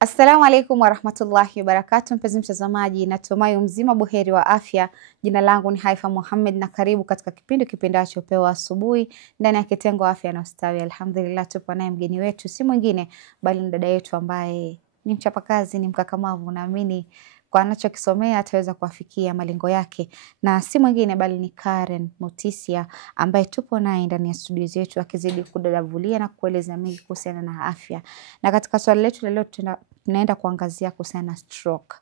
Assalamu alaikum warahmatullahi wabarakatuh. Mpenzi mtazamaji, natumai mzima buheri wa afya. Jina langu ni Haifa Muhammad na karibu katika kipindi kipendacho Upeo Asubuhi ndani ya kitengo afya na ustawi. Alhamdulillah, tupo naye mgeni wetu si mwingine bali ni dada yetu ambaye ni mchapakazi, ni mkakamavu, naamini kwa anachokisomea ataweza kuafikia malengo yake, na si mwingine bali ni Karen Mutisia ambaye tupo naye ndani ya studio zetu akizidi kudadavulia na kueleza mengi kuhusiana na afya. Na katika swali letu la leo tunaenda kuangazia kuhusiana na stroke.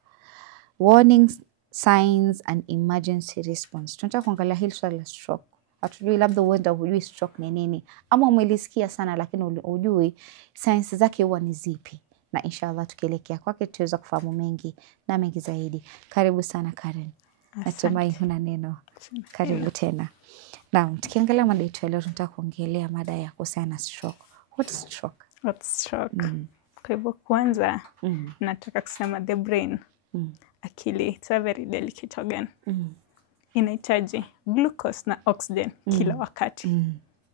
Warnings, signs and emergency response. Tunataka kuangalia hili swali la stroke. Hatujui, labda uenda hujui stroke ni nini, ama umelisikia sana lakini hujui signs zake huwa ni zipi. Na inshallah tukielekea kwake tutaweza kufahamu mengi na mengi zaidi. Karibu sana Karen. Natumai huna neno. Karibu tena. Naam, tukiangalia mada yetu leo tunataka kuongelea mada ya kuhusiana na stroke. What is stroke? What's stroke? Kwa hivyo kwanza nataka kusema the brain, akili, it's a very delicate organ. Inahitaji glucose na oxygen kila wakati.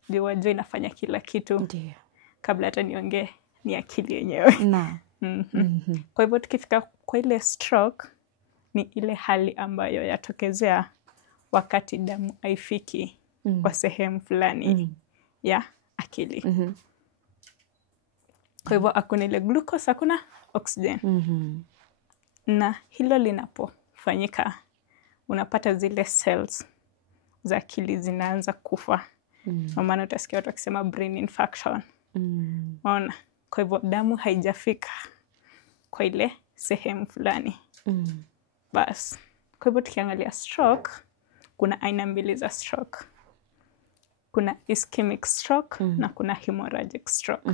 Ndio wajua inafanya kila kitu. Ndiyo. Kabla hata niongee ni akili yenyewe. Na. Kwa hivyo tukifika kwa ile stroke ni ile hali ambayo yatokezea wakati damu haifiki kwa sehemu fulani ya akili. Kwa hivyo hakuna ile glucose, hakuna oxygen. Na hilo linapofanyika unapata zile cells za akili zinaanza kufa. Kwa maana utasikia watu wakisema brain infarction. Ona, kwa hivyo damu haijafika kwa ile sehemu fulani. Bas, kwa hivyo tukiangalia stroke, kuna aina mbili za stroke. Kuna ischemic stroke na kuna hemorrhagic stroke.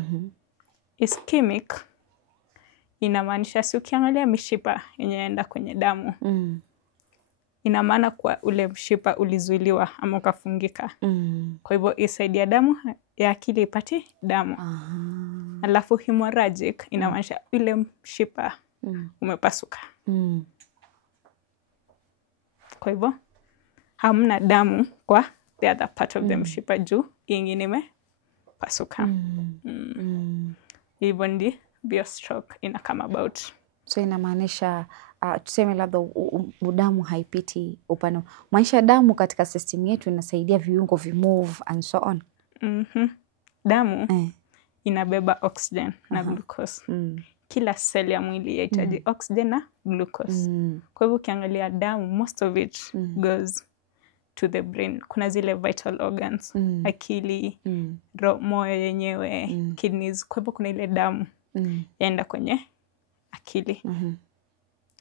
Ischemic inamaanisha si ukiangalia mishipa yenye enda kwenye damu. Ina maana kwa ule mshipa ulizuiliwa ama ukafungika. Kwa hivyo isaidia damu ya akili ipate damu. Alafu hemorrhagic inamaanisha ule mshipa umepasuka. Kwa hivyo hamna damu kwa the other part of the mshipa juu ingine imepasuka. Hivyo ndio stroke ina come about. So inamaanisha tuseme labda damu haipiti upano. Maisha damu katika system yetu inasaidia viungo vimove and so on. Damu inabeba oxygen na glucose. Kila seli ya mwili yahitaji oxygen na glucose. Kwa hivyo ukiangalia damu, most of it goes to the brain. Kuna zile vital organs, akili, moyo yenyewe, kidneys. Kwa hivyo kuna ile damu yaenda kwenye akili.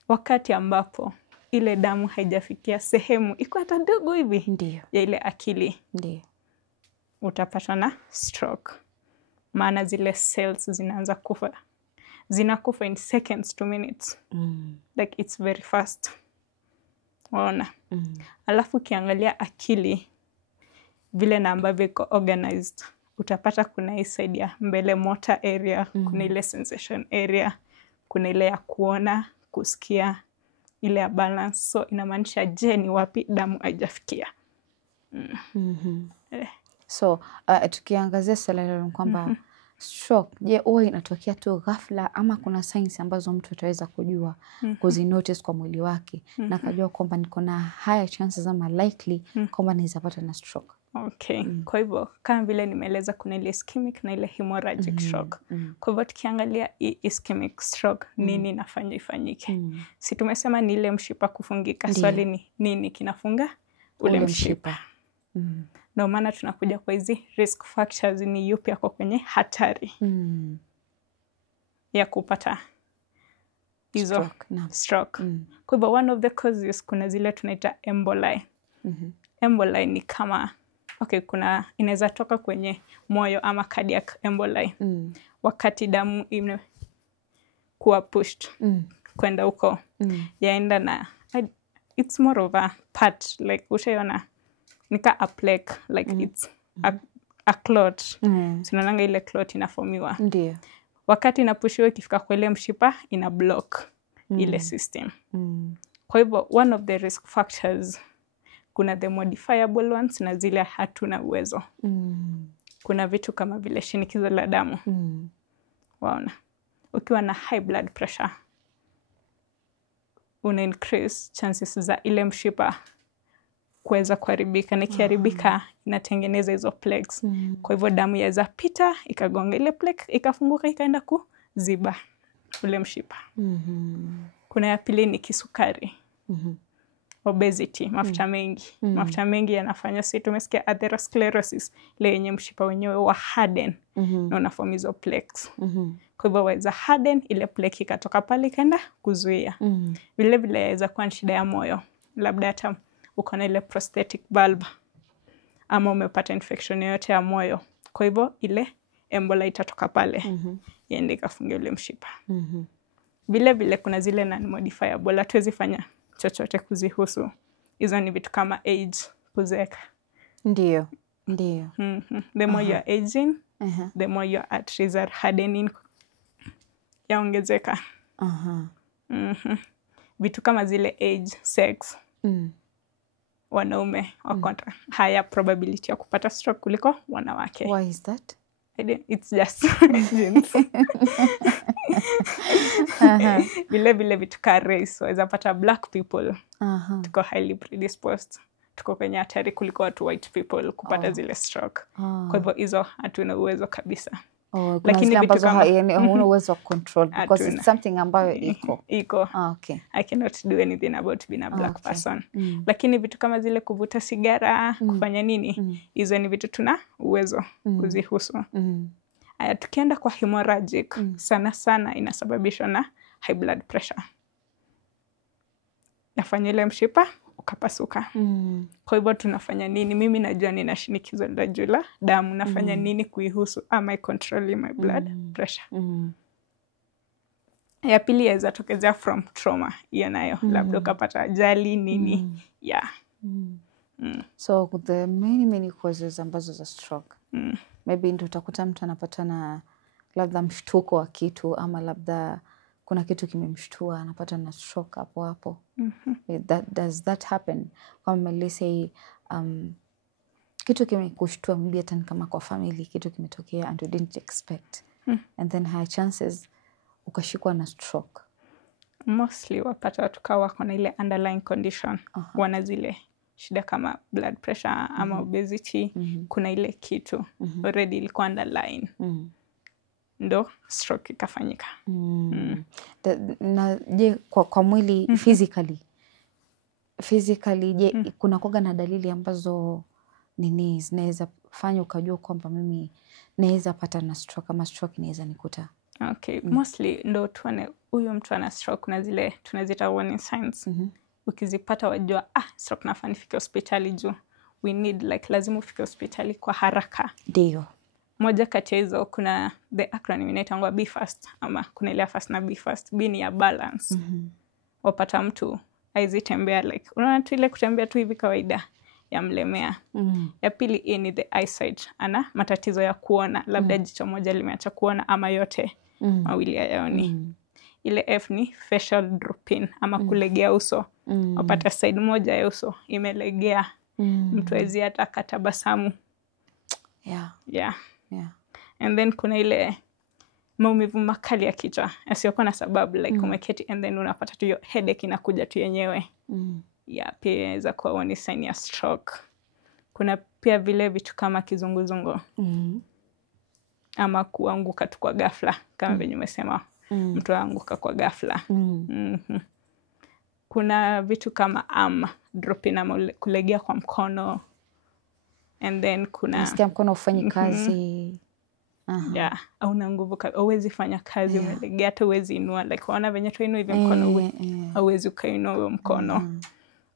Wakati ambapo ile damu haijafikia sehemu iko hata ndogo hivi Ndiyo. ya ile akili, Ndiyo. utapatwa na stroke. Maana zile cells zinaanza kufa. Zinakufa in seconds to minutes. Like it's very fast. Waona. Alafu ukiangalia akili vile na ambavyo iko organized, utapata kuna hii side ya mbele motor area, kuna ile sensation area, kuna ile ya kuona, kusikia, ile ya balance. So inamaanisha je, ni wapi damu haijafikia. So tukiangazia swala hilo kwamba stroke, je, huwa inatokea tu ghafla ama kuna signs ambazo mtu ataweza kujua kuzinotice kwa mwili wake na kujua kwamba niko na higher chances ama likely kwamba naweza pata na stroke? Okay. Kwa hivyo kama vile nimeeleza kuna ile ischemic na ile hemorrhagic stroke. Kwa hivyo tukiangalia ischemic stroke, nini inafanya ifanyike? Si tumesema ni ile mshipa kufungika. Swali ni nini kinafunga ule mshipa? Ndio maana tunakuja kwa hizi risk factors, ni yupi yako kwenye hatari ya kupata hizo stroke. Kwa hivyo one of the causes, kuna zile tunaita emboli. Emboli ni kama kuna inaweza toka kwenye moyo ama cardiac emboli. Wakati damu kuwa pushed kwenda huko yaenda na it's more of a part, like ushaona nika a plaque, like it's a clot. Tunaonanga ile clot inaformiwa. Ndiyo. Wakati inapushiwa ikifika kwa ile mshipa ina block ile system. Kwa hivyo one of the risk factors, kuna the modifiable ones na zile hatuna uwezo. Kuna vitu kama vile shinikizo la damu. Waona. ukiwa na high blood pressure una increase chances za ile mshipa kuweza kuharibika. Nikiharibika inatengeneza hizo plaques. Kwa hivyo damu yaweza pita ikagonga ile plaque ikafunguka ikaenda kuziba ule mshipa. Kuna ya pili ni kisukari. Obesity, mafuta mengi. Mafuta mengi yanafanya, si tumesikia atherosclerosis, ile yenye mshipa wenyewe wa harden na unaform hizo plaques. Kwa hivyo waweza harden ile plaque ikatoka pale ikaenda kuzuia. Vile vile yaweza kuwa shida ya moyo. Labda hata uko na ile prosthetic valve ama umepata infection yoyote ya moyo. Kwa hivyo ile embola itatoka pale iende ikafungia ule mshipa. Vile vile kuna zile non-modifiable, hatuwezi fanya chochote kuzihusu. Hizo ni vitu kama age, kuzeeka. Ndio. The more you're aging, the more your arteries are hardening, yaongezeka. Vitu kama zile age, sex, wanaume wako higher probability ya kupata stroke kuliko wanawake. Why is that? It's just genes. Vile vitu ka race, waweza pata black people tuko highly predisposed, tuko kwenye hatari kuliko watu white people kupata zile stroke. Kwa hivyo hizo hatuna uwezo kabisa. Lakini vitu kama huna uwezo wa control because it's something ambayo iko. Okay. I cannot do anything about being a black person. Lakini vitu kama zile kuvuta sigara, kufanya nini, hizo ni vitu tuna uwezo kuzihusu. Aya, tukienda kwa hemorrhagic, sana sana inasababishwa na high blood pressure. Nafanya ile mshipa ukapasuka. Kwa hivyo tunafanya nini? Mimi najua nina shinikizo la juu la damu, nafanya nini kuihusu? Am I controlling my blood pressure? Ya pili yaweza tokezea from trauma. Hiyo nayo labda ukapata ajali nini. So the many causes ambazo za stroke. Maybe ndio utakuta mtu anapata na labda mshtuko wa kitu, ama labda kuna kitu kimemshtua anapata na stroke hapo. Does that happen? Kama let's say kitu kimekushtua, maybe hata kama kwa family kitu kimetokea and you didn't expect, and then high chances ukashikwa na stroke. Mostly wapata watu kawa wako na ile underlying condition. Wana zile shida kama blood pressure ama obesity. Kuna ile kitu already ilikuwa underlying. Ndo stroke ikafanyika. Na je, kwa mwili physically je, kuna kuga na dalili ambazo nini zinaweza fanya ukajua kwamba mimi naweza pata na stroke ama stroke inaweza nikuta? Okay, mostly ndo tuone huyu mtu ana stroke na zile tunazita warning signs. Ukizipata wajua stroke nafaa nifike hospitali juu. We need lazima ufike hospitali kwa haraka. Ndio. Moja kati ya hizo kuna the acronym inaitwa Be Fast, ama kuna ile fast na Be Fast. B ni ya balance. Wapata mtu aizitembea unaona tu ile kutembea tu hivi kawaida ya mlemea. Ya pili E ni the eyesight, ana matatizo ya kuona, labda jicho moja limeacha kuona ama yote mawili hayaoni. Ile F ni facial drooping, ama kulegea uso. Wapata side moja ya uso imelegea. Mtu hawezi hata katabasamu. And then kuna ile maumivu makali ya kichwa asiyokuwa na sababu, umeketi and then unapata tu hiyo headache inakuja tu yenyewe. Pia inaweza kuwa ni sign ya stroke. Kuna pia vile vitu kama kizunguzungu. Ama kuanguka tu kwa ghafla kama venye umesema. Mtu aanguka kwa ghafla. Kuna vitu kama arm dropping, ama kulegea kwa mkono. And then kuna nasikia mkono ufanyi kazi. Hauna nguvu, huwezi fanya kazi, umelegea, hata huwezi inua. Waona venye tu inua hivi mkono, huwezi ukainua huo mkono.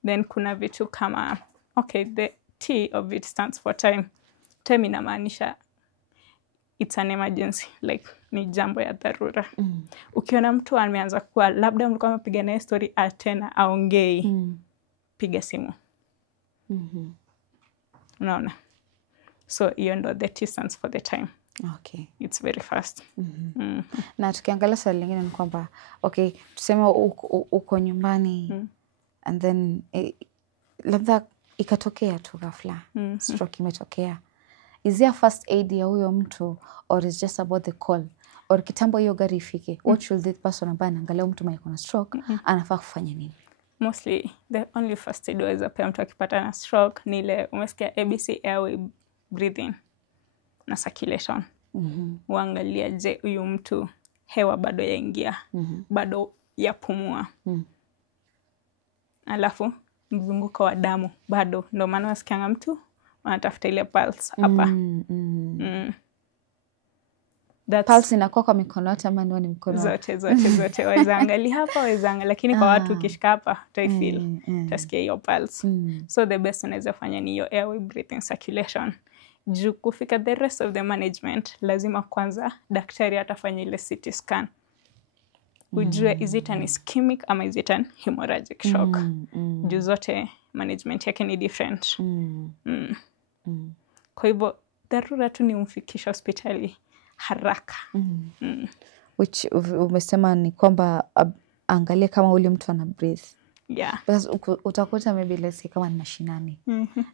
Then kuna vitu kama the T of it stands for time. Time inamaanisha it's an emergency, ni jambo ya dharura. Ukiona mtu ameanza kuwa labda mlikuwa mpiga naye story tena aongei, piga simu. Unaona? So hiyo ndo the T stands for the time. Okay. It's very fast. Na tukiangalia swali lingine ni kwamba tuseme uko nyumbani and then labda ikatokea tu ghafla stroke imetokea. Is there first aid ya huyo mtu, or is just about the call? or kitambo hiyo gari ifike, what should the person ambaye anaangalia mtu mwenye kuna stroke anafaa kufanya nini? Mostly the only first aid waweza pia mtu akipata na stroke ni ile umesikia ABC airway breathing na circulation. Uangalia je huyu mtu hewa bado yaingia, bado yapumua. Alafu mzunguko wa damu bado, ndio maana wasikianga mtu wanatafuta ile pulse hapa. Pulse inakuwa kwa mikono yote ama ni mkono? Zote waweza angalia hapa, waweza angalia, lakini kwa watu ukishika hapa utaifeel, utasikia hiyo pulse. So the best unaweza fanya ni hiyo airway breathing circulation. Juu kufika the rest of the management, lazima kwanza daktari atafanya ile CT scan. Ujue is it an ischemic ama is it an hemorrhagic shock. Juu zote management yake ni different. Kwa hivyo dharura tu ni umfikisha hospitali haraka. Which umesema ni kwamba angalia kama ule mtu ana breathe. Yeah. Because utakuta maybe let's say kama ni mashinani.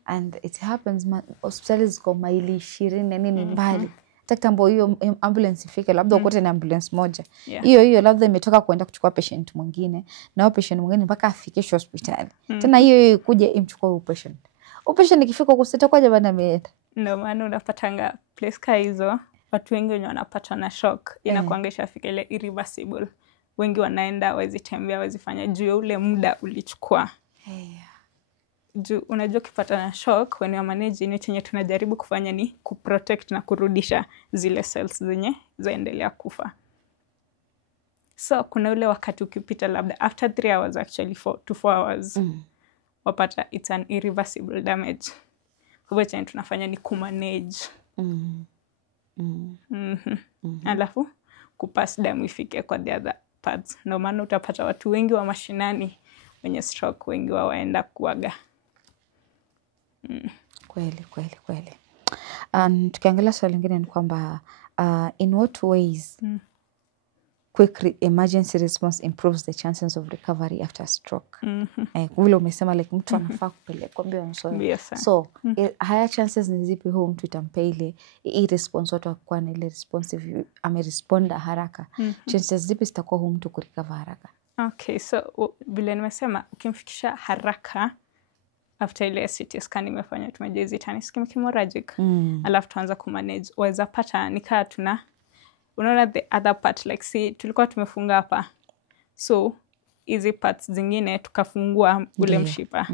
And it happens hospitali ziko maili 20 nini mbali. Kitambo hiyo ambulance ifike, labda ukote na ambulance moja. Hiyo labda imetoka kuenda kuchukua patient mwingine, na huyo patient mwingine mpaka afikishwe hospitali. Tena hiyo ikuje imchukue huyo patient. Huyo patient ikifika huko sitakuja bana ameenda. Ndio maana unapatanga place ka hizo, watu wengi wenye wanapata na shock inakuangesha afike ile irreversible. Wengi wanaenda wezi tembea, wezi fanya juu ya ule muda ulichukua. Juu unajua ukipata na shock, when you are managing, chenye tunajaribu kufanya ni kuprotect na kurudisha zile cells zenye zaendelea kufa. So kuna ule wakati ukipita labda after 3 hours actually 4 to 4 hours wapata it's an irreversible damage. Kwa hivyo chenye tunafanya ni kumanage. Alafu kupass damu ifike kwa the other parts. Ndio maana utapata watu wengi wa mashinani wenye stroke wengi waenda kuaga. Kweli. Tukiangalia swali lingine ni kwamba in what ways quick emergency response improves the chances of recovery after stroke? Vile umesema like mtu anafaa kupelekwa mbio. So higher chances ni zipi huu mtu itampea ile response watu wakuwa na ile responsive ameresponda haraka? Chances zipi zitakuwa huu mtu kurecover haraka? Okay, so vile nimesema ukimfikisha haraka after ile CT scan imefanya tumejua is it an ischemic hemorrhagic. Alafu tuanza kumanage. Waweza pata nikaa tuna unaona the other part like see tulikuwa tumefunga hapa. So hizi parts zingine tukafungua ule mshipa.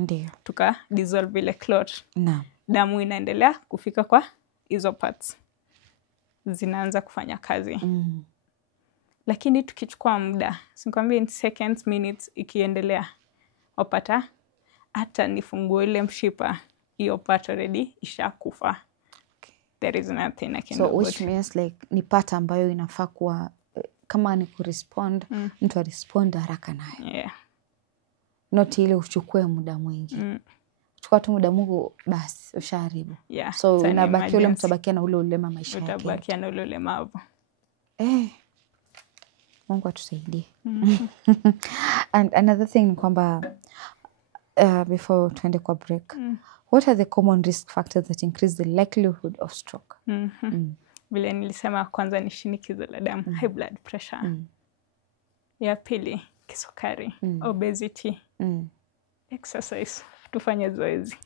Tuka dissolve ile clot. Damu inaendelea kufika kwa hizo parts. Zinaanza kufanya kazi. Lakini tukichukua muda, sikwambia in seconds, minutes ikiendelea, wapata hata nifungue ile mshipa, hiyo part already ishakufa. There is nothing I can do. So which means like ni part ambayo inafaa kuwa kama ni kurespond, mtu arespond haraka nayo. Not ile uchukue muda mwingi. Chukua tu muda mwingi basi ushaharibu. So unabaki ule mtu abakia na ule ulema maisha yake. Utabakia na ule ulemavu. Mungu atusaidie. And another thing ni kwamba before tuende kwa break, what are the common risk factors that increase the likelihood of stroke? Vile nilisema kwanza ni shinikizo la damu, high blood pressure. Ya pili kisukari, obesity, exercise, tufanye zoezi,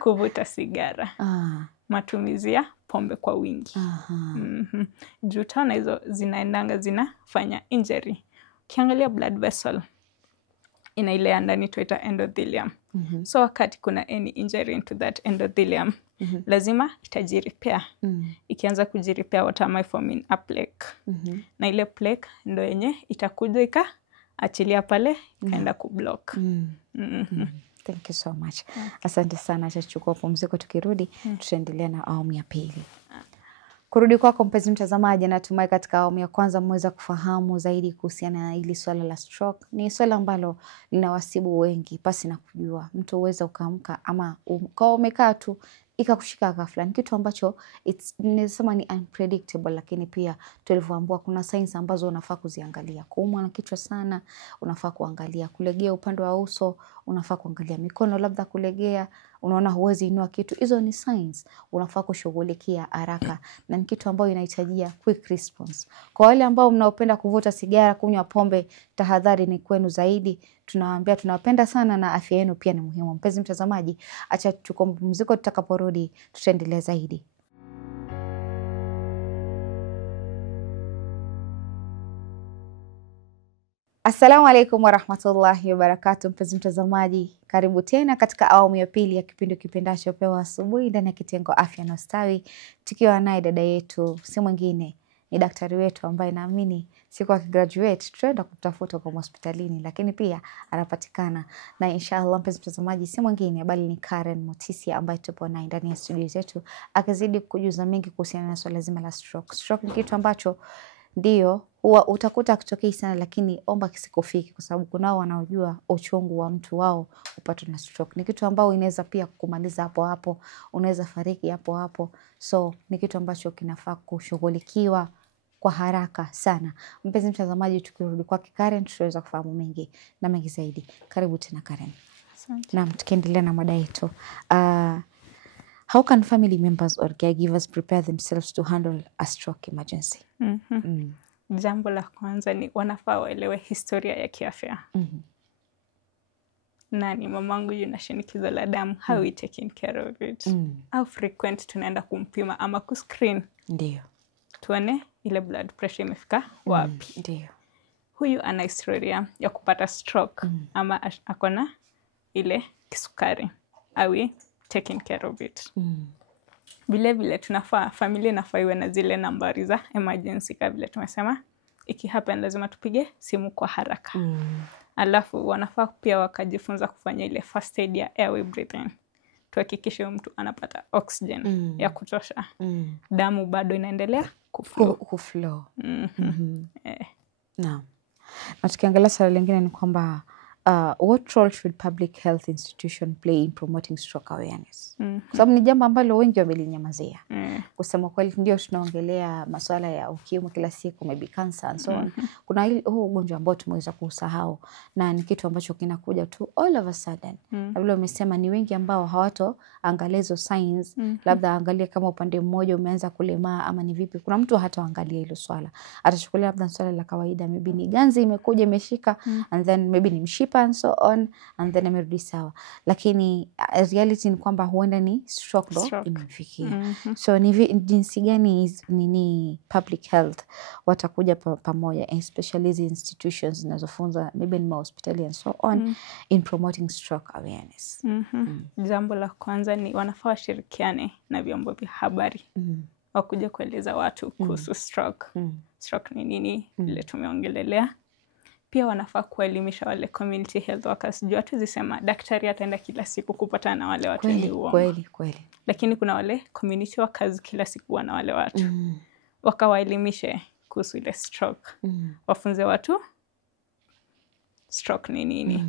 kuvuta sigara, matumizi ya pombe kwa wingi. Juu tana hizo zinaendanga zinafanya injury. Ukiangalia blood vessel ina ile ndani tuita endothelium. So wakati kuna any injury into that endothelium, lazima itajiripea. Ikianza kujiripea what am I forming? A plaque. Na ile plaque ndo yenye itakuja ikaachilia pale ikaenda kublock. Thank you so much. Asante sana. Tutachukua pumziko, tukirudi tutaendelea na awamu ya pili. Kurudi kwako mpenzi mtazamaji, natumai katika awamu ya kwanza mmeweza kufahamu zaidi kuhusiana na hili swala la stroke. Ni swala ambalo linawasibu wengi pasi na kujua. Mtu uweza ukaamka ama ukawa umekaa tu ikakushika ghafla. Ni kitu ambacho nisema ni unpredictable, lakini pia tulivyoambiwa kuna signs ambazo unafaa kuziangalia. Kuumwa na kichwa sana, unafaa kuangalia. Kulegea upande wa uso, unafaa kuangalia mikono labda kulegea, unaona huwezi inua kitu. Hizo ni signs unafaa kushughulikia haraka, na ni kitu ambayo inahitajia quick response. Kwa wale ambao mnaopenda kuvuta sigara, kunywa pombe, tahadhari ni kwenu zaidi. Tunawaambia tunawapenda sana na afya yenu pia ni muhimu. Mpenzi mtazamaji, acha tuchukue mapumziko, tutakaporudi tutaendelea zaidi. Assalamu alaikum warahmatullahi wabarakatuh. Mpenzi mtazamaji, karibu tena katika awamu ya pili ya kipindi kipendacho Pewa Asubuhi ndani ya kitengo Afya na Ustawi, tukiwa naye dada yetu, si mwingine ni daktari wetu ambaye naamini siku akigraduate tutaenda kutafuta kwa hospitalini, lakini pia anapatikana. Na inshallah mpenzi mtazamaji, si mwingine bali ni Karen Mutisia ambaye tupo naye ndani ya studio zetu akizidi kujuza mengi kuhusiana na swala zima la stroke. Stroke ni kitu ambacho ndio huwa utakuta kitokei sana, lakini omba kisikufiki, kwa sababu kunao wanaojua uchungu wa mtu wao upatwe na stroke. Ni kitu ambao inaweza pia kumaliza hapo hapo, unaweza fariki hapo hapo. So ni kitu ambacho kinafaa kushughulikiwa kwa haraka sana. Mpenzi mtazamaji, tukirudi kwa Karen tutaweza kufahamu mengi na mengi zaidi. Karibu tena Karen. Asante. Naam, tukiendelea na mada yetu. How can family members or caregivers prepare themselves to handle a stroke emergency? Jambo la kwanza ni wanafaa waelewe historia ya kiafya. Nani mamangu yuna shinikizo la damu, how we taking care of it? How frequent tunaenda kumpima ama kuscreen? Ndio. Tuone ile blood pressure imefika wapi. Ndio. Huyu ana historia ya kupata stroke ama akona ile kisukari, are we taking care of it? Vile vile tunafaa, familia inafaa iwe na zile nambari za emergency kama vile tumesema, iki happen lazima tupige simu kwa haraka. Alafu wanafaa pia wakajifunza kufanya ile first aid ya airway breathing. Tuhakikishe mtu anapata oxygen ya kutosha. Damu bado inaendelea kuflow. Naam. Na tukiangalia swali lingine ni kwamba what role should public health institution play in promoting stroke awareness? Kwa sababu ni jambo ambalo wengi wamelinyamazia. Kusema kweli, ndio tunaongelea masuala ya ukimwi kila siku, maybe cancer and so on. Kuna huu ugonjwa ambao tumeweza kusahau, na ni kitu ambacho kinakuja tu all of a sudden. Na vile umesema ni wengi ambao hawato angalia hizo signs, labda angalia kama upande mmoja umeanza kulemaa ama ni vipi. Kuna mtu hata angalia hilo swala. Atachukulia labda swala la kawaida, maybe ni ganzi imekuja imeshika and then maybe ni mshipa and so on, and then amerudi sawa. Lakini reality ni kwamba huenda ni stroke imefikia. So ni jinsi gani ni public health watakuja pamoja, especially these institutions zinazofunza maybe ni hospitali and so on in promoting stroke awareness. Jambo la kwanza ni wanafaa washirikiane na vyombo vya habari. Wakuja kueleza watu kuhusu stroke. Stroke ni nini, ile tumeongelelea. Pia wanafaa kuelimisha wale community health workers. Juu hatuwezi sema daktari ataenda kila siku kupatana na wale watu wengi uongo. Kweli. Lakini kuna wale community workers kila siku wana wale watu. Wakawaelimishe kuhusu ile stroke. Wafunze watu stroke ni nini.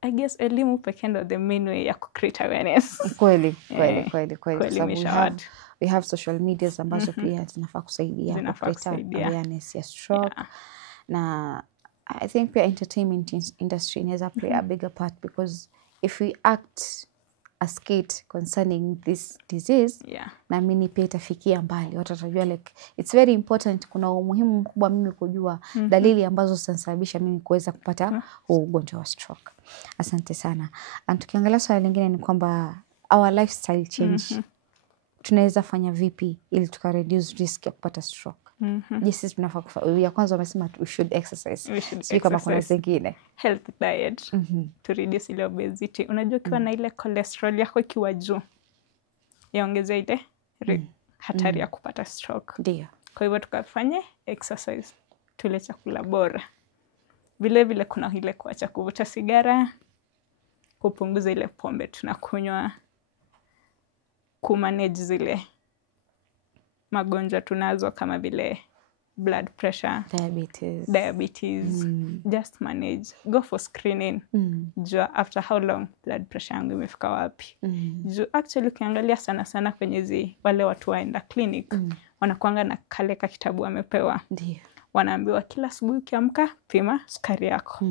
I guess elimu pekee ndo the main way ya create awareness. Kweli. Kuelimisha watu. We have social medias ambazo pia zinafaa kusaidia kuleta awareness ya stroke. Na I think pia entertainment industry inaweza play a bigger part, because if we act as kid concerning this disease, naamini pia itafikia mbali. Watu watajua like it's very important. Kuna umuhimu mkubwa mimi kujua dalili ambazo zinasababisha mimi kuweza kupata ugonjwa wa stroke. Asante sana. And tukiangalia swali lingine ni kwamba our lifestyle change, tunaweza fanya vipi ili tuka reduce risk ya kupata stroke? Sisi tunafaa kufanya. Ya kwanza wamesema we should exercise. Sio kama kuna zingine. Health diet. To reduce ile obesity. Unajua ukiwa na ile cholesterol yako ikiwa juu, yaongeza ile hatari ya kupata stroke. Ndio. Kwa hivyo tukafanye exercise. Tule chakula bora. Vile vile kuna ile kuacha kuvuta sigara, kupunguza ile pombe tunakunywa, kumanage zile magonjwa tunazo kama vile blood pressure, diabetes. Just manage, go for screening. Jua after how long blood pressure yangu imefika wapi. Jua actually ukiangalia sana kwenye wale watu waenda clinic, wanakuanga na kale ka kitabu wamepewa. Ndio. wanaambiwa kila asubuhi ukiamka pima sukari yako.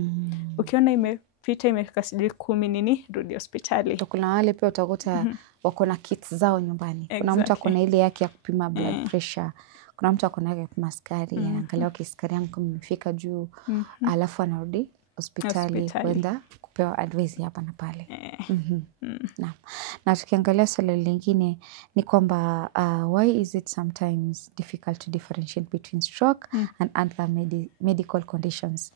Ukiona imefika sijui 10 nini, rudi hospitali. Kuna wale pia utakuta wako na kits zao nyumbani. Kuna mtu ako na ile yake ya kupima blood pressure. Kuna mtu ako na yake ya kupima sukari. Anaangalia sukari yangu imefika juu. Alafu anarudi hospitali kwenda kupewa advice hapa na pale. Na tukiangalia swali lingine ni kwamba why is it sometimes difficult to differentiate between stroke and other medical conditions?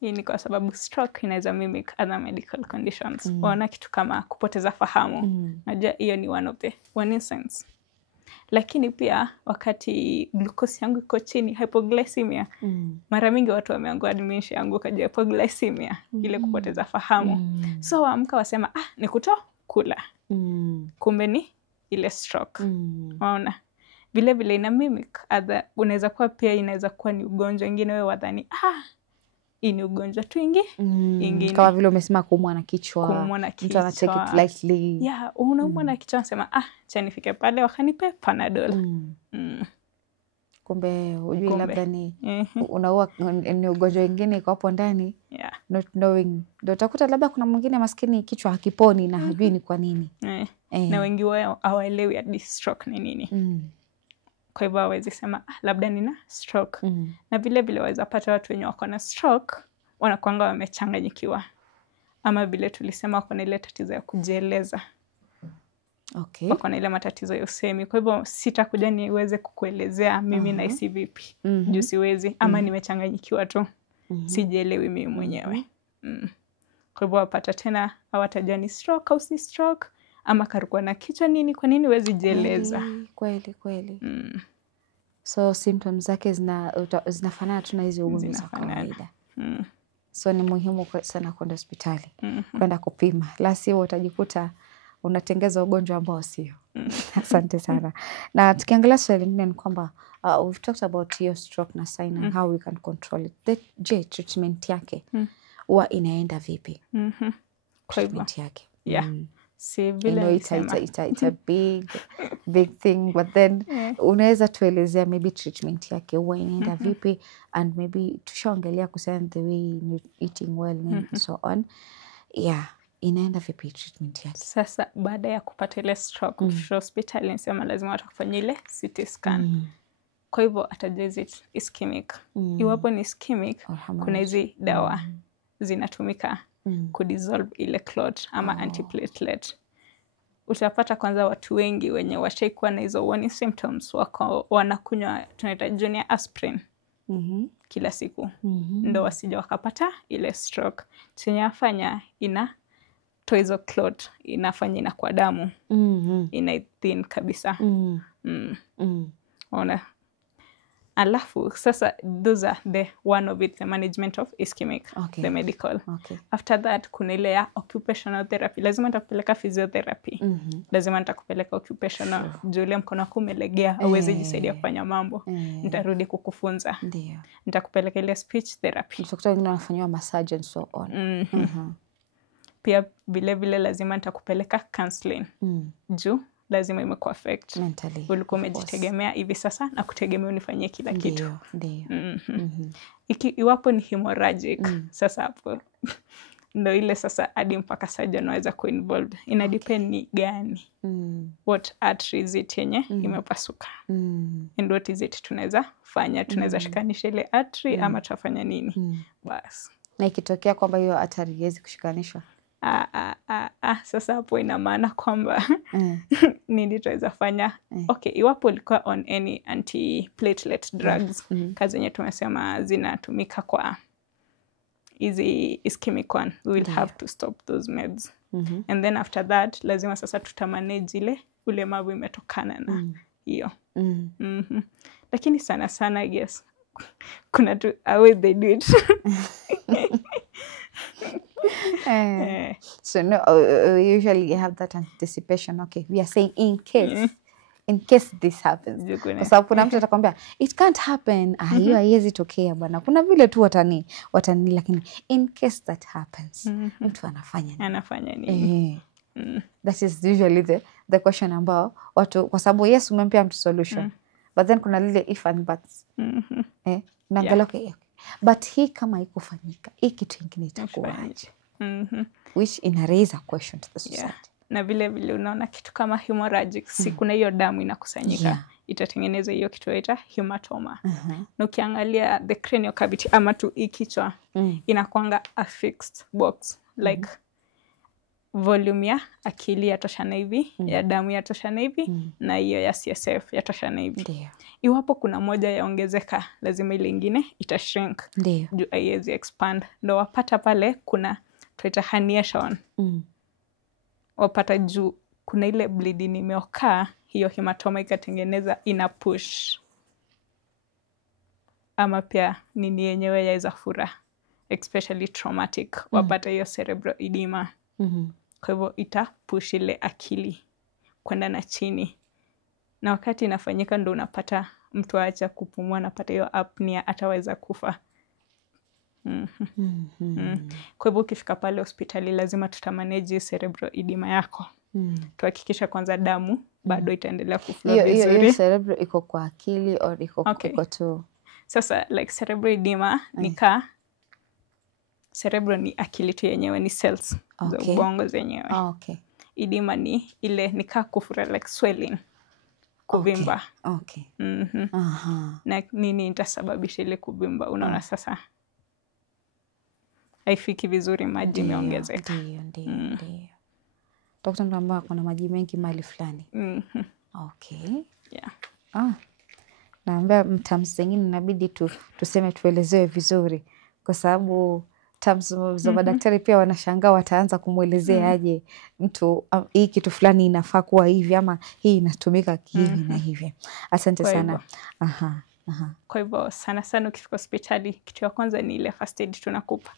Hii ni kwa sababu stroke inaweza mimic other medical conditions. Waona kitu kama kupoteza fahamu. Najua hiyo ni one instance. Lakini pia wakati glucose yangu iko chini, hypoglycemia, mara mingi watu wameambiwa dementia yangu kaja hypoglycemia, ile kupoteza fahamu. So waamka wasema ni kutokula. Kumbe ni ile stroke. Waona vile vile ina mimic other, unaweza kuwa pia inaweza kuwa ni ugonjwa ingine wewe wadhani hii ni ugonjwa tu ingine. Kama vile umesema kuumwa na kichwa. Mtu ana take it lightly. Yeah, unaumwa na kichwa nasema acha nifike pale wakanipe Panadol. Kumbe hujui labda ni unaua ni ugonjwa ingine iko hapo ndani. Not knowing. Ndio utakuta labda kuna mwingine maskini kichwa hakiponi na hajui ni kwa nini. Na wengi wao hawaelewi hadi stroke ni nini. Kwa hivyo hawezi sema labda nina stroke. Na vile vile waweza pata watu wenye wako na stroke wanakuanga wamechanganyikiwa. Ama vile tulisema wako na ile tatizo ya kujieleza. Wako na ile matatizo ya usemi. Kwa hivyo sitakuja niweze kukuelezea mimi nahisi vipi. Juu siwezi ama nimechanganyikiwa tu. Sijielewi mimi mwenyewe. Kwa hivyo wapata tena hawatajua ni stroke au si stroke. Ama karukwa na kichwa nini, kwa nini huwezi jieleza? Kweli. So symptoms zake zinafanana tu na hizo ugonjwa za kawaida. So ni muhimu sana kwenda hospitali, kwenda kupima. La sivyo utajikuta unatengeza ugonjwa ambao sio. Asante sana. Na tukiangalia swali lingine ni kwamba we've talked about your stroke na sign and how we can control it. Je, treatment yake huwa inaenda vipi? Treatment yake. Si vile it's a big thing, but then unaweza tuelezea maybe treatment yake huwa inaenda vipi, and maybe tushaongelea kuhusiana the way eating well and so on. Inaenda vipi treatment yake? Sasa baada ya kupata ile stroke hospitali nisema lazima watakufanyia ile CT scan. Kwa hivyo atajua is it ischemic. Iwapo ni ischemic, kuna hizi dawa zinatumika kudissolve ile clot ama antiplatelet. Utapata kwanza watu wengi wenye washaikuwa na hizo warning symptoms wanakunywa tunaita junior aspirin kila siku. Ndo wasije wakapata ile stroke. Chenye afanya inatoa hizo clot, inafanya inakuwa damu. Ina thin kabisa. Ona. Alafu sasa those are the one of it, the management of ischemic, the medical. After that kuna ile ya occupational therapy. Lazima nitakupeleka physiotherapy. Lazima nitakupeleka occupational. Juu ile mkono wako umelegea hauwezi jisaidia kufanya mambo. Nitarudi kukufunza. Nitakupeleka ile speech therapy. Dokta wengine wanafanywa massage and so on. Pia vile vile lazima nitakupeleka counseling. Juu lazima imekuwa affect mentally. Ulikuwa umejitegemea hivi sasa na kutegemea unifanyie kila kitu. Iwapo ni hemorrhagic, sasa hapo ndo ile sasa hadi mpaka surgeon anaweza ku involved. Ina depend ni gani. What artery is it yenye imepasuka. And what is it tunaweza fanya. Tunaweza shikanisha ile artery ama tutafanya nini. Bas. Na ikitokea kwamba hiyo artery haiwezi kushikanishwa. Sasa hapo ina maana kwamba nini tutaweza fanya. Iwapo ulikuwa on any antiplatelet drugs, kazi yenye tumesema zinatumika kwa hizi ischemic one, we will have to stop those meds. And then after that lazima sasa tutamanage ile ulemavu imetokana na hiyo. Lakini sana sana yes, kuna tu way they do it. So no, we usually have that anticipation. We are saying in case this happens. Kwa sababu kuna mtu atakwambia it can't happen. Hiyo haiwezi tokea bwana. Kuna vile tu watani lakini in case that happens, mtu anafanya nini? That is usually the question ambao watu, kwa sababu yes umempea mtu solution. But then kuna lile if and buts. Unaangalia okay. But hii kama ikufanyika, hii kitu kingine itakuwaje? Which ina raise a question to the society. Na vile vile unaona kitu kama hemorrhagic, si kuna hiyo damu inakusanyika, itatengeneza hiyo kitu inaitwa hematoma. Na ukiangalia the cranial cavity ama tu kichwa inakuanga a fixed box, like volume ya akili yatoshana hivi, ya damu yatoshana hivi, na hiyo ya CSF yatoshana hivi. Iwapo kuna moja yaongezeka, lazima ile ingine itashrink. Juu haiwezi expand. Ndio wapata pale kuna tuita herniation. Wapata juu kuna ile bleeding imeokaa, hiyo hematoma ikatengeneza ina push. Ama pia nini yenyewe yaweza fura, especially traumatic. Wapata hiyo cerebral edema. Kwa hivyo itapush ile akili kwenda na chini. Na wakati inafanyika ndo unapata mtu aacha kupumua, anapata hiyo apnea, ataweza kufa. Kwa hivyo ukifika pale hospitali lazima tutamanage cerebral edema yako. Tuhakikisha kwanza damu bado itaendelea kuflow vizuri. Hiyo cerebral iko kwa akili au iko tu? Sasa like cerebral edema nika cerebral ni akili tu yenyewe, ni cells za ubongo zenyewe. Edema ni ile nika kufura, like swelling, kuvimba. Na nini itasababisha ile kuvimba? Unaona sasa haifiki vizuri, maji imeongezeka. Ndio. Daktari ndo ambao kuna maji mengi mahali fulani. Naambia terms zingine inabidi tuseme tuelezewe vizuri, kwa sababu terms za madaktari pia wanashangaa, wataanza kumwelezea aje mtu hii kitu fulani inafaa kuwa hivi ama hii inatumika hivi na hivi. Asante sana. Kwa hivyo sana ukifika hospitali, kitu ya kwanza ni ile first aid tunakupa.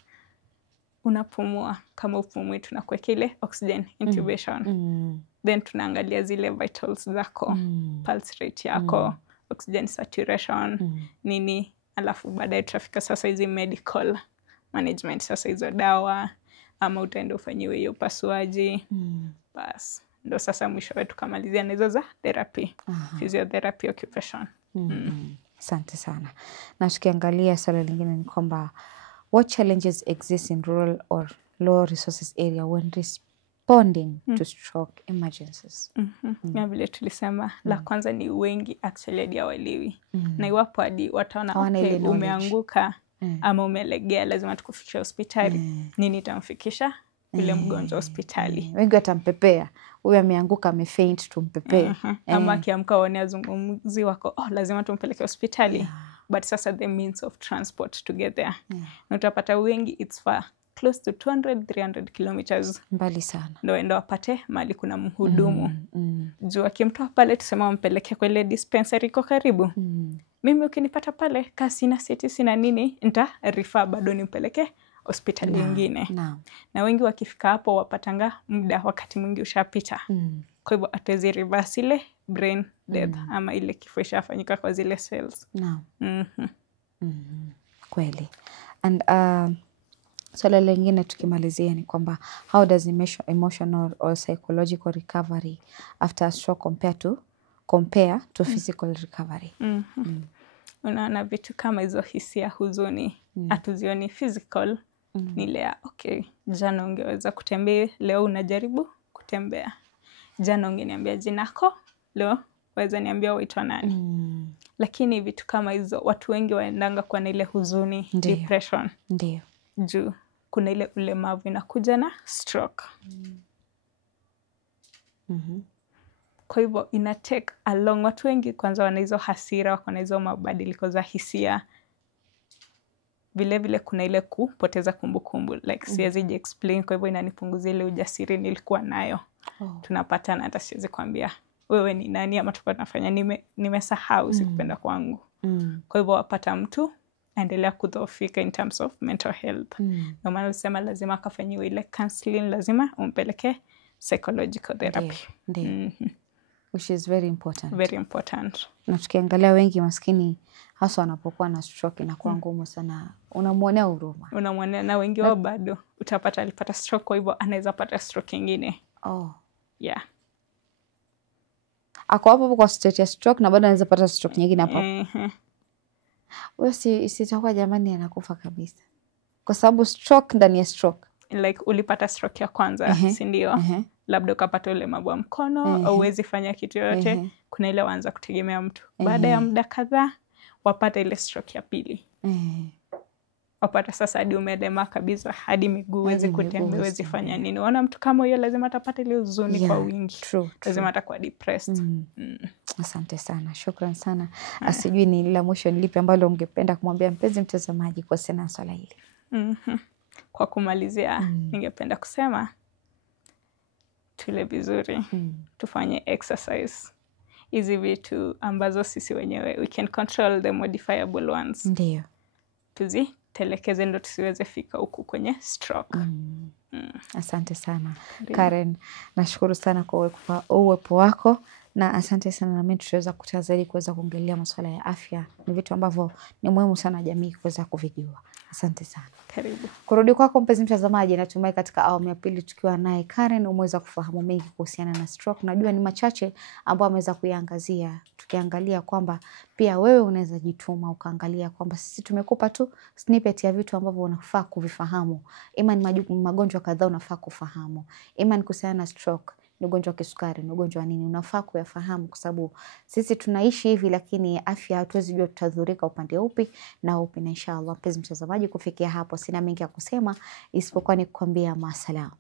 Unapumua, kama upumui tunakuweka ile oxygen intubation. Then tunaangalia zile vitals zako, pulse rate yako, oxygen saturation, nini. Alafu baadaye tutafika sasa hizi medical management, sasa hizo dawa, ama utaenda ufanyiwe hiyo upasuaji. Bas, ndo sasa mwisho wetu kamalizia na hizo za therapy, physiotherapy, occupation. Asante sana. Na tukiangalia swala lingine ni kwamba what challenges exist in rural or low resources area when responding to stroke emergencies? Na vile tulisema, la kwanza ni wengi actually hadi hawalewi. Na iwapo hadi wataona umeanguka ama umelegea, lazima tukufikisha hospitali. Nini itamfikisha yule mgonjwa hospitali? Wengi watampepea, huyu ameanguka, amefaint, tumpepea. Ama akiamka waone azungumzi wako, lazima tumpeleke hospitali. But sasa the means of transport to get there. Na utapata wengi it's far, close to 200-300 kilometers. Mbali sana. Ndo wapate mahali kuna mhudumu. Juu akimtoa pale tusema wampeleke kwa ile dispensary iko karibu. Mimi ukinipata pale kasi na seti sina nini, nita refer bado nimpeleke hospitali nyingine. Na wengi wakifika hapo wapatanga muda wakati mwingi ushapita. Kwa hivyo hatuwezi reverse ile brain death ama ile kifo ishafanyika kwa zile cells. Kweli. And swala lingine tukimalizia ni kwamba how does emotional or psychological recovery after a stroke compare to physical recovery? Unaona vitu kama hizo hisia, huzuni, hatuzioni physical. Ni lea, jana ungeweza kutembea, leo unajaribu kutembea. Jana ungeniambia jinako, leo waweza niambia waitwa nani. Lakini vitu kama hizo watu wengi waendanga kwa na ile huzuni, depression. Juu kuna ile ulemavu inakuja na stroke. Kwa hivyo ina take along, watu wengi kwanza wana hizo hasira, wako na hizo mabadiliko za hisia. Vile vile kuna ile kupoteza kumbukumbu, like siwezi explain, kwa hivyo inanipunguzia ile ujasiri nilikuwa nayo. Tunapatana hata siwezi kuambia wewe ni nani, ama tulikuwa tunafanya, nimesahau, sikupenda kwangu. Kwa hivyo wapata mtu endelea kudhoofika in terms of mental health. Ndio maana nasema lazima akafanyiwe ile counseling, lazima umpeleke psychological therapy. Which is very important. Very important. Na tukiangalia wengi maskini hasa wanapokuwa na stroke inakuwa ngumu sana. Unamuonea huruma. Unamuonea, na wengi wao bado utapata alipata stroke, kwa hivyo anaweza pata stroke nyingine. Ako hapo kwa state ya stroke na bado anaweza pata stroke nyingine hapo. Huyo sitakuwa jamani anakufa kabisa. Kwa sababu stroke ndani ya stroke. Like ulipata stroke ya kwanza, si ndio? Labda ukapata ulemavu wa mkono, au huwezi fanya kitu yoyote, kuna ile waanza kutegemea mtu. Baada ya muda kadhaa, wapata ile stroke ya pili. Wapata sasa hadi umelema kabisa, hadi miguu huwezi kutembea, huwezi fanya nini. Unaona mtu kama huyo lazima atapata ile huzuni kwa wingi. Lazima atakuwa depressed. Asante sana. Shukran sana. Sijui ni la mwisho nilipi ambalo ungependa kumwambia mpenzi mtazamaji kuhusiana na swala hili. Kwa kumalizia, ningependa kusema tule vizuri, tufanye exercise. Hizi vitu ambazo sisi wenyewe we can control the modifiable ones. Ndio. Tuzitelekeze ndo tusiweze fika huku kwenye stroke. Asante sana Karen, nashukuru sana kwa uwepo wako, na asante sana, na mimi tutaweza kukutana zaidi kuweza kuongelea masuala ya afya. Ni vitu ambavyo ni muhimu sana jamii kuweza kuvijua. Asante sana. Karibu. Kurudi kwako mpenzi mtazamaji, natumai katika awamu ya pili tukiwa naye Karen umeweza kufahamu mengi kuhusiana na stroke. Najua ni machache ambayo ameweza kuiangazia, tukiangalia kwamba pia wewe unaweza jituma ukaangalia kwamba sisi tumekupa tu snippet ya vitu ambavyo unafaa kuvifahamu. Ima ni magonjwa kadhaa unafaa kufahamu. Ima ni kuhusiana na stroke, ni ugonjwa wa kisukari, ni ugonjwa wa nini, unafaa kuyafahamu, kwa sababu sisi tunaishi hivi, lakini afya hatuwezi jua tutadhurika upande upi na upi. Na inshallah mpenzi mtazamaji, kufikia hapo sina mengi ya kusema isipokuwa ni kukwambia maasalamu.